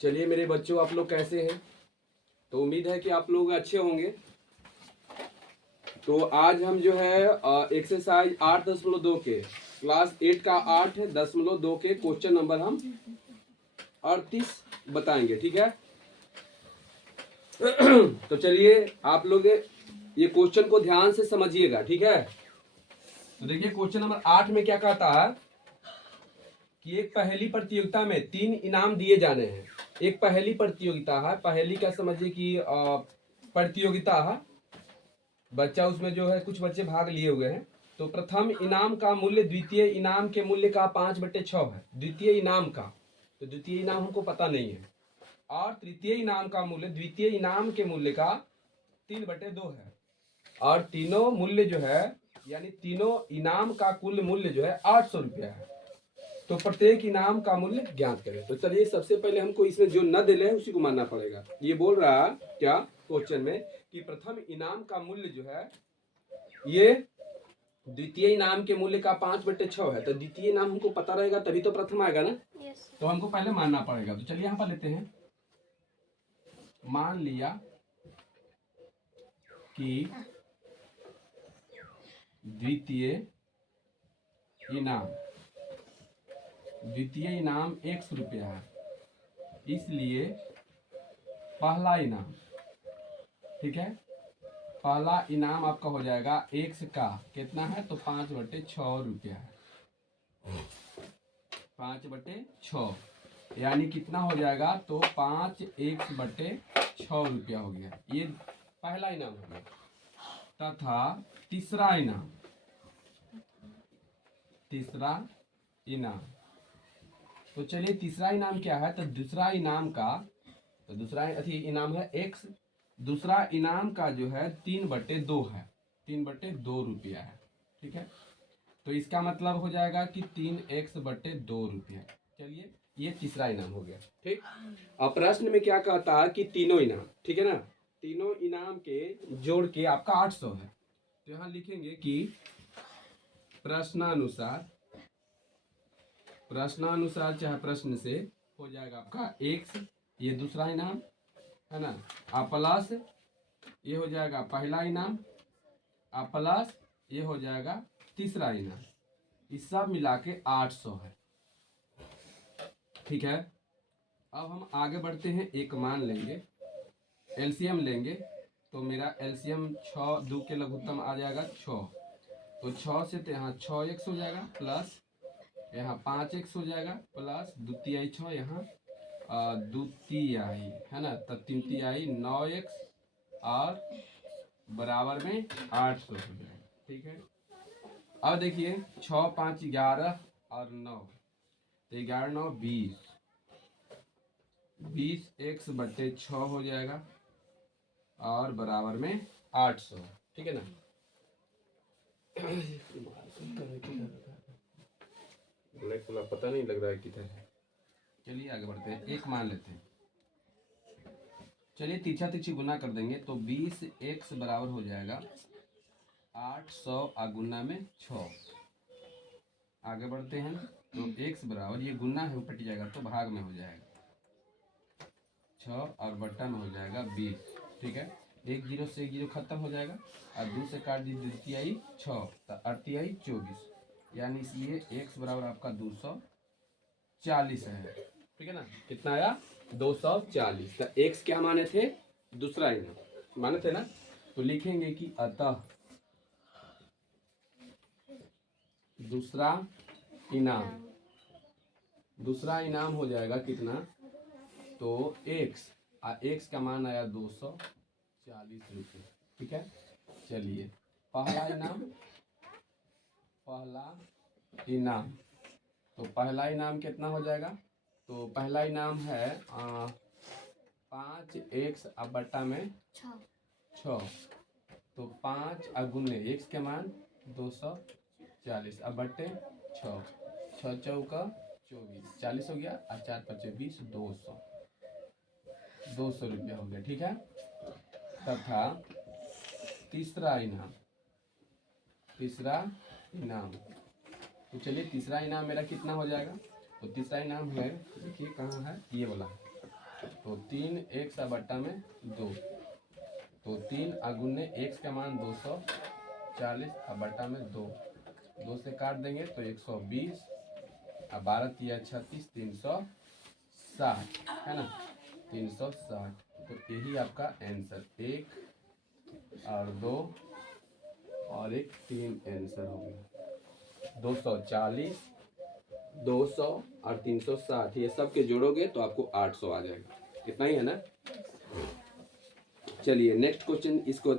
चलिए मेरे बच्चों, आप लोग कैसे हैं? तो उम्मीद है कि आप लोग अच्छे होंगे। तो आज हम जो है एक्सरसाइज 8.2 के क्लास 8 का 8.2 के क्वेश्चन नंबर हम 38 बताएंगे, ठीक है। तो चलिए आप लोग ये क्वेश्चन को ध्यान से समझिएगा, ठीक है। तो देखिए क्वेश्चन नंबर 8 में क्या कहता है कि एक पहेली प्रतियोगिता में 3 इनाम दिए जाने हैं। एक पहेली प्रतियोगिता है, पहेली क्या समझिए कि प्रतियोगिता है, बच्चा उसमें जो है कुछ बच्चे भाग लिए हुए हैं। तो प्रथम इनाम का मूल्य द्वितीय इनाम के मूल्य का 5/6 है, द्वितीय इनाम का। तो द्वितीय इनाम हमको पता नहीं है। और तृतीय इनाम का मूल्य द्वितीय इनाम के मूल्य का 3/2 है। और तीनों मूल्य जो है, यानी तीनों इनाम का कुल मूल्य जो है 800 रुपया है। तो प्रत्येक इनाम का मूल्य ज्ञात करें। तो चलिए सबसे पहले हमको इसमें जो न दिले उसी को मानना पड़ेगा। ये बोल रहा है क्या क्वेश्चन में कि प्रथम इनाम का मूल्य जो है ये द्वितीय इनाम के मूल्य का 5/6 है। तो द्वितीय इनाम हमको पता रहेगा तभी तो प्रथम आएगा ना। तो हमको पहले मानना पड़ेगा। तो चलिए यहाँ पर लेते हैं, मान लिया कि द्वितीय इनाम 100 रुपया है, इसलिए पहला इनाम, ठीक है, पहला इनाम आपका हो जाएगा 1 का कितना है, तो 5/6 रुपया है। 5/6 यानी कितना हो जाएगा, तो 5/6 रुपया हो गया। ये पहला इनाम हो गया। तथा तीसरा इनाम, तो चलिए तीसरा इनाम क्या है, तो दूसरा इनाम का, तो दूसरा इनाम है x, दूसरा इनाम का जो है 3/2 है, 3/2 रुपया है, ठीक है। तो इसका मतलब हो जाएगा कि 3x/2 रुपया। चलिए ये तीसरा इनाम हो गया, ठीक। अब प्रश्न में क्या कहता है कि तीनों इनाम, ठीक है ना, तीनों इनाम के जोड़ के आपका 800 है। तो यहाँ लिखेंगे कि प्रश्नानुसार चाहे प्रश्न से हो जाएगा आपका x, ये दूसरा इनाम है ना, प्लस ये हो जाएगा पहला इनाम, प्लस ये हो जाएगा तीसरा इनाम, इस सब मिला के 800 है, ठीक है। अब हम आगे बढ़ते हैं, एक मान लेंगे, एलसीएम लेंगे। तो मेरा एलसीएम 6 2 के लघुत्तम आ जाएगा 6। तो 6 से तो यहाँ 6x हो जाएगा, प्लस यहाँ 5x हो जाएगा, प्लस द्वितीय 6 यहाँ द्वितीय है ना, तब तृतीय 9x और बराबर में 800 हो जाएगा, ठीक है। अब देखिए 6 5 11 और 9, तो 11 9 20, 20x/6 हो जाएगा और बराबर में 800, ठीक है ना। पता नहीं लग रहा है किधर है। चलिए आगे बढ़ते हैं, एक मान लेते हैं। चलिए तीछा तीछी गुना कर देंगे, तो 20x बराबर हो जाएगा 800 गुना में 6। आगे बढ़ते हैं, तो x बराबर, ये गुना है ऊपर जाएगा तो भाग में हो जाएगा 6 और बट्टा में हो जाएगा 20, ठीक है। 1 0 से 1 0 खत्म हो जाएगा और 2 से काट दीजिए, द्वितीय 6 तो अड़तियाई 24, यानी इसलिए x बराबर आपका 240 है, ठीक है ना। कितना आया, 240। तो x क्या माने थे, दूसरा इनाम माने थे ना। तो लिखेंगे कि अतः दूसरा इनाम हो जाएगा कितना, तो x का मान आया 240 रुपये, ठीक है। चलिए पहला इनाम, तो पहला इनाम कितना हो जाएगा, तो पहला इनाम है 5x बट्टा में 6, तो 5 गुने x के मान 240 अब बट्टे 6, 6 चौका 24, 40 हो गया और 4 5 20, 200 रुपया हो गया, ठीक है। तथा तीसरा इनाम, तीसरा इनाम। तो चलिए तीसरा इनाम मेरा कितना हो जाएगा, तो तीसरा इनाम है, देखिए कहाँ है, ये वाला। तो 3 एक्स बट्टा में 2, तो 3 अगुने एक्स का मान 240 बट्टा में 2, 2 से काट देंगे तो 120 और 12 तिया 36, 360 है ना, 360। तो यही आपका आंसर, 1 और 2 और 1, 3 आंसर हो गया। 240, 200 और 360, ये सब के जोड़ोगे तो आपको 800 आ जाएगा। इतना ही है ना। चलिए नेक्स्ट क्वेश्चन इसको